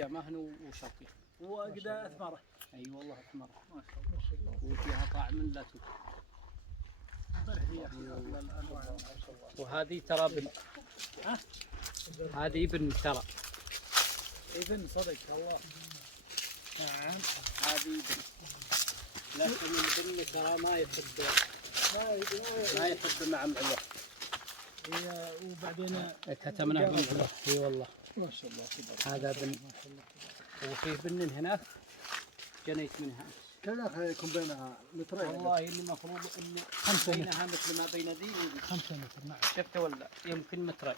جمهن وشوكي وأجدى أثمره. اي والله اثمره ما شاء الله. وفيها طعم لا توصف. وهذه ترى ابن، هذه ابن ترى. ابن صدق الله. نعم. هذه ابن، لكن الابن ترى ما يحب مع معلوه. وبعدين كتمناه بمعلوه. اي والله ما شاء الله. هذا ابن، وفيه بن هناك جنيت منها. كم يكون بينها مترين؟ والله اللي المفروض اللي 5 متر. بينها مثل ما بين ذي وذي 5 متر. نعم. شفت ولا يمكن مترين.